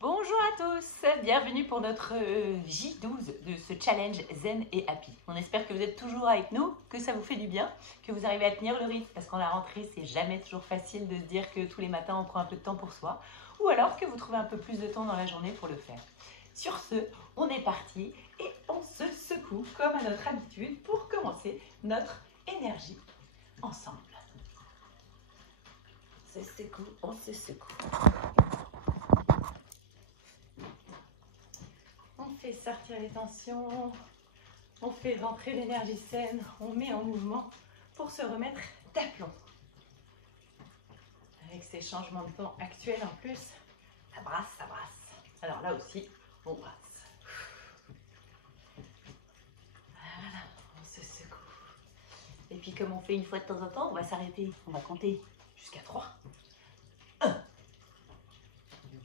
Bonjour à tous, bienvenue pour notre J12 de ce challenge Zen et Happy. On espère que vous êtes toujours avec nous, que ça vous fait du bien, que vous arrivez à tenir le rythme parce qu'en la rentrée c'est jamais toujours facile de se dire que tous les matins on prend un peu de temps pour soi ou alors que vous trouvez un peu plus de temps dans la journée pour le faire. Sur ce, on est parti et on se secoue comme à notre habitude pour commencer notre énergie ensemble. On se secoue, on se secoue. On fait sortir les tensions, on fait rentrer l'énergie saine, on met en mouvement pour se remettre d'aplomb. Avec ces changements de temps actuels en plus, ça brasse, ça brasse. Alors là aussi, on brasse. Voilà, on se secoue. Et puis comme on fait une fois de temps en temps, on va s'arrêter. On va compter jusqu'à 3. 1,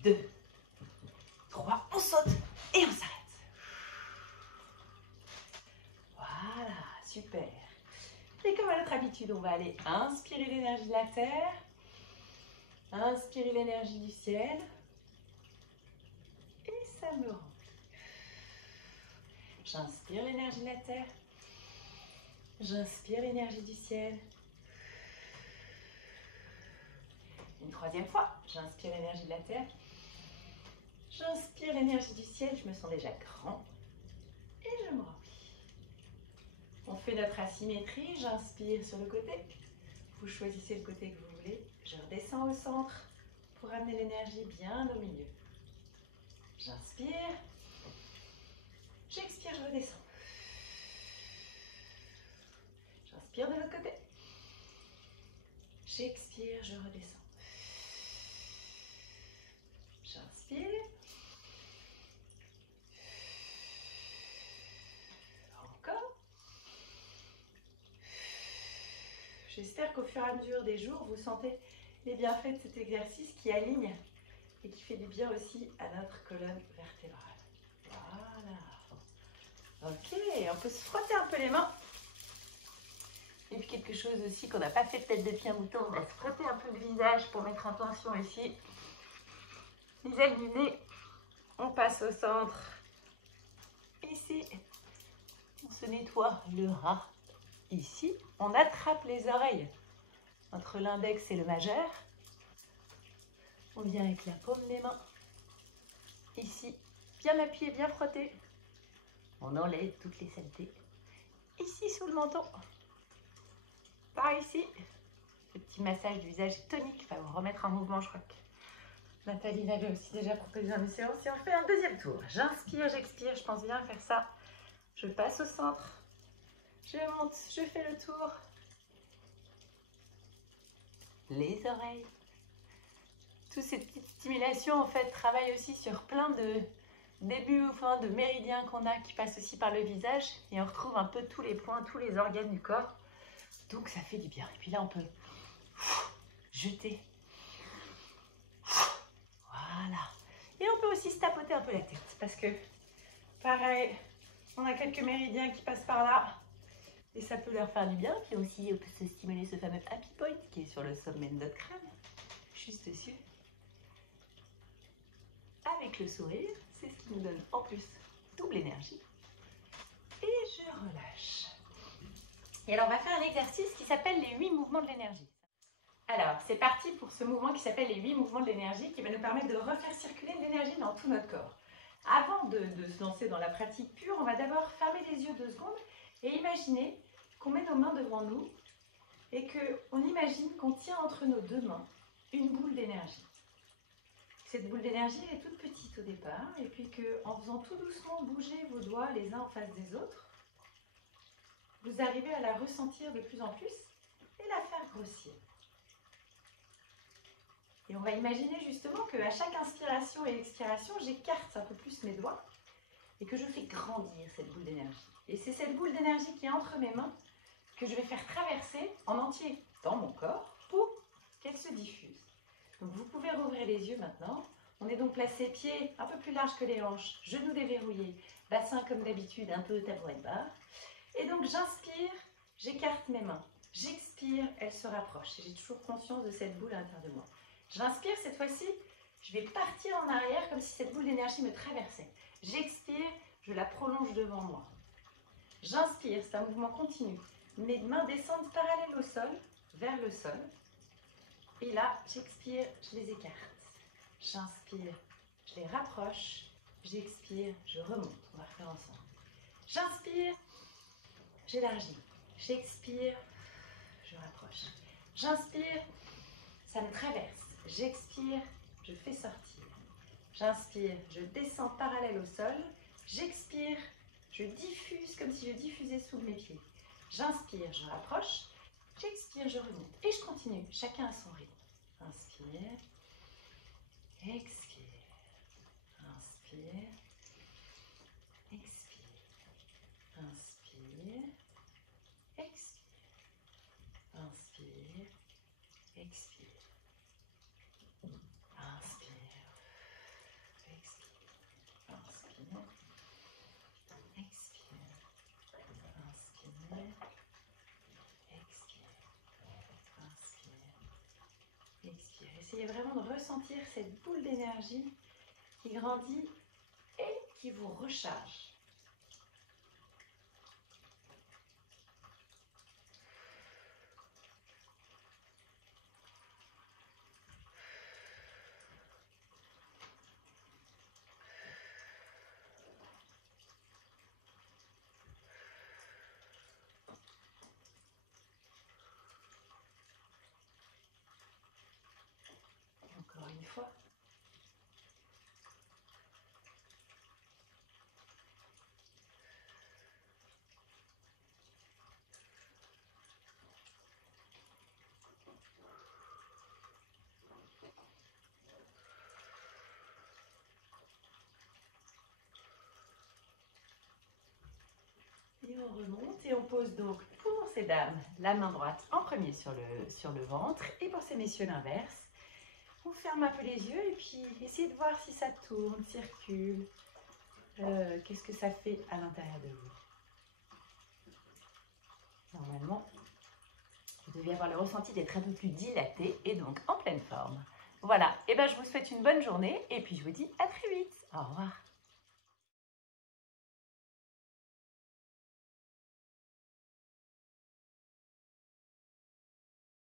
2, 3, on saute et on s'arrête. Voilà, super. Et comme à notre habitude, on va aller inspirer l'énergie de la terre, inspirer l'énergie du ciel, et ça me remplit. J'inspire l'énergie de la terre, j'inspire l'énergie du ciel. Une troisième fois, j'inspire l'énergie de la terre, j'inspire l'énergie du ciel, je me sens déjà grand, et je me remplis. On fait notre asymétrie, j'inspire sur le côté, vous choisissez le côté que vous voulez, je redescends au centre pour amener l'énergie bien au milieu. J'inspire, j'expire, je redescends. J'inspire de l'autre côté, j'expire, je redescends. J'inspire. Encore. J'espère qu'au fur et à mesure des jours, vous sentez les bienfaits de cet exercice qui aligne et qui fait du bien aussi à notre colonne vertébrale. Voilà. Ok, on peut se frotter un peu les mains. Et puis quelque chose aussi qu'on n'a pas fait peut-être depuis un bout de temps, on va se frotter un peu le visage pour mettre en tension ici. Les ailes du nez, on passe au centre. Ici, on se nettoie le ras. Ici, on attrape les oreilles entre l'index et le majeur. On vient avec la paume des mains. Ici, bien appuyé, bien frotté. On enlève toutes les saletés. Ici, sous le menton. Par ici, ce petit massage du visage tonique va vous remettre en mouvement, je crois que Nathalie l'avait aussi déjà proposé dans une séance. Et on fait un deuxième tour. J'inspire, j'expire, je pense bien faire ça. Je passe au centre. Je monte, je fais le tour. Les oreilles. Toutes ces petites stimulations en fait travaillent aussi sur plein de débuts ou fin de méridiens qu'on a qui passent aussi par le visage et on retrouve un peu tous les points, tous les organes du corps. Donc ça fait du bien. Et puis là on peut jeter. Voilà. Et on peut aussi se tapoter un peu la tête parce que pareil, on a quelques méridiens qui passent par là. Et ça peut leur faire du bien. Puis aussi, on peut se stimuler ce fameux happy point qui est sur le sommet de notre crâne, juste dessus. Avec le sourire, c'est ce qui nous donne en plus double énergie. Et je relâche. Et alors, on va faire un exercice qui s'appelle les 8 mouvements de l'énergie. Alors, c'est parti pour ce mouvement qui s'appelle les 8 mouvements de l'énergie qui va nous permettre de refaire circuler de l'énergie dans tout notre corps. Avant de se lancer dans la pratique pure, on va d'abord fermer les yeux 2 secondes et imaginer qu'on met nos mains devant nous et qu'on imagine qu'on tient entre nos 2 mains une boule d'énergie. Cette boule d'énergie elle est toute petite au départ et puis qu'en faisant tout doucement bouger vos doigts les uns en face des autres, vous arrivez à la ressentir de plus en plus et la faire grossir. Et on va imaginer justement qu'à chaque inspiration et expiration, j'écarte un peu plus mes doigts et que je fais grandir cette boule d'énergie. Et c'est cette boule d'énergie qui est entre mes mains que je vais faire traverser en entier dans mon corps pour qu'elle se diffuse. Donc vous pouvez rouvrir les yeux maintenant. On est donc placé pieds un peu plus larges que les hanches, genoux déverrouillés, bassin comme d'habitude, un peu tabouret de barre. Et donc j'inspire, j'écarte mes mains. J'expire, elle se rapproche. J'ai toujours conscience de cette boule à l'intérieur de moi. J'inspire cette fois-ci, Je vais partir en arrière comme si cette boule d'énergie me traversait. J'expire, je la prolonge devant moi. J'inspire, c'est un mouvement continu. Mes mains descendent parallèles au sol, vers le sol. Et là, j'expire, je les écarte. J'inspire, je les rapproche. J'expire, je remonte. On va refaire ensemble. J'inspire, j'élargis. J'expire, je rapproche. J'inspire, ça me traverse. J'expire, je fais sortir. J'inspire, je descends parallèle au sol. J'expire, je diffuse comme si je diffusais sous mes pieds. J'inspire, je rapproche. J'expire, je remonte. Et je continue, chacun à son rythme. Inspire, expire. Inspire, expire. Inspire, expire. Inspire, expire. Inspire, expire. Inspire, expire. Inspire, expire. Inspire, expire. Essayez vraiment de ressentir cette boule d'énergie qui grandit et qui vous recharge. Encore une fois. Et on remonte et on pose donc pour ces dames la main droite en premier sur le ventre et pour ces messieurs l'inverse. On ferme un peu les yeux et puis essayez de voir si ça tourne, circule. Qu'est-ce que ça fait à l'intérieur de vous? Normalement, vous devez avoir le ressenti d'être un peu plus dilaté et donc en pleine forme. Voilà, et ben je vous souhaite une bonne journée et puis je vous dis à très vite. Au revoir.